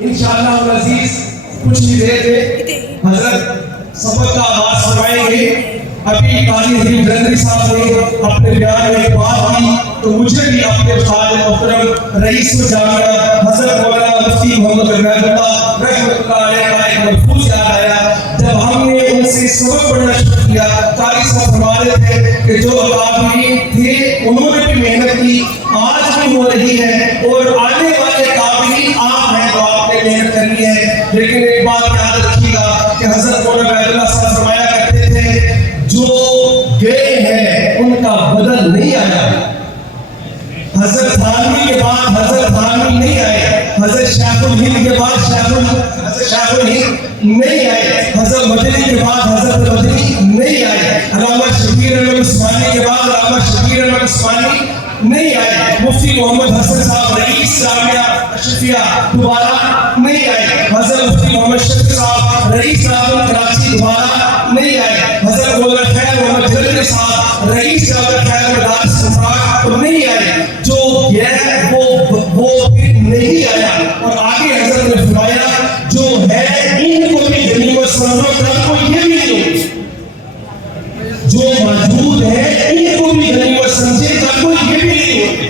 انشاءاللہ العزیز کچھ ہی دیر میں حضرت سبق کا آغاز فرمائیں گے. ابھی قاری حبیب جلندری صاحب نے اپنے بیان میں بات کی تو مجھے بھی اپنے استاد محترم رئیس الجامعہ حضرت مولانا مفتی محمد عبید اللہ رحمۃ اللہ علیہ کا ایک ملفوظ یاد آیا. جب ہم نے ان سے سبق پڑھنا شروع کیا، قاری صاحب فرما رہے تھے کہ جو اکابرین تھے انہوں نے بھی محنت کی، آج بھی ہو رہی ہے اور آنے والے اکابرین آپ ہیں تو آپ نے محنت کرنی ہے. لیکن ایک بات یاد رکھیے گا کہ حضرت مولانا عبید اللہ صاحب فرمایا کرتے تھے جو گئے ہیں ان کا بدل نہیں آیا. حضرت تھانوی کے بعد حضرت تھانوی نہیں آئے، حضرت شیخ الہند کے بعد حضرت شیخ الہند نہیں آئے، حضرت مدنی کے بعد حضرت مدنی نہیں آئے، علامہ شبیر احمد عثمانی کے بعد علامہ شبیر احمد عثمانی نہیں آئے، مفتی محمد حسن صاحب رئیس جامعہ اشرفیہ دوبارہ نہیں آئے، حضرت مفتی محمد شفیع صاحب رئیس جامعہ کراچی دوبارہ نہیں آئے، حضرت مولانا خیر محمد جلندری صاحب رئیس جامعہ خیر مدارس صفاق نہیں آئے. جو گیا ہے وہ نہیں آیا. اور آگے حضرت نے فرمایا جو ہے ان کو بھی غنیمت سمجھو، کل کو یہ بھی نہیں ہوگی. جو موجود ہے ان کو بھی غنیمت سمجھے، کل کو یہ بھی نہیں ہوگی.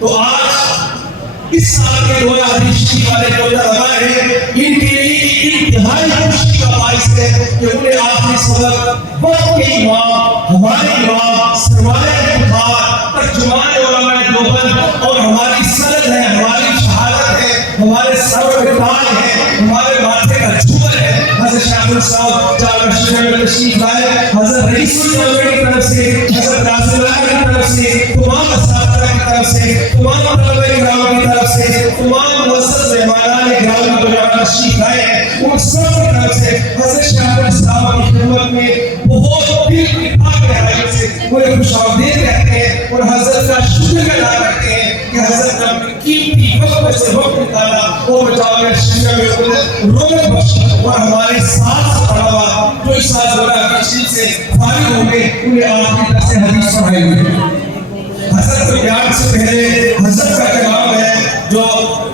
تو آج اس سال کے 2020 والے جو علماء ہیں ان کے لیے انتہائی خوشی کا باعث ہے کہ انہیں آخری سبق وقت کے امام، ہمارے امام، سرمایہ انتخاب، ترجمان علماء دیوبند اور ہماری سند ہے، ہماری شہادت ہے، ہمارے سر پہ تاج ہے، ہمارے ماتھے کا جھومر ہے. حضرت شیخ الصاحب جامعہ شریف میں تشریف لائے، حضرت رئیس الجامعہ کی طرف سے، حضرت ناصر اللہ کی طرف سے، تمام اساتذہ کی طرف سے، تمام طلبہ کرام کی طرف سے، تمام معزز مہمانان گرامی جو یہاں تشریف لائے ہیں ان سب کی طرف سے حضرت شیخ الصاحب کی خدمت میں بہت دل کی پاک گہرائی سے انہیں خوش آمدید کہتے ہیں اور حضرت کا شکر ادا کرتے ہیں کہ حضرت نے اپنی قیمتی وقت میں سے وقت نکالا اور جامعہ شریعہ میں رونق بخشی اور ہمارے ساتھ پڑھا ہوا جو اس سال 2020 سے فارغ ہو گئے انہیں آپ کی طرف سے حدیث سنائی ہوئی. حضرت کے بیان سے پہلے حضرت کا کلام ہے جو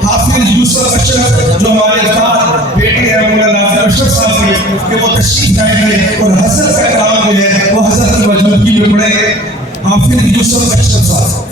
حافظ یوسف اشرف جو ہمارے استاد بیٹے ہیں مولانا ناظر اشرف صاحب کے کہ وہ تشریف لائیں گے اور حضرت کا کلام جو ہے وہ حضرت کی موجودگی میں پڑھیں گے. حافظ یوسف اشرف صاحب.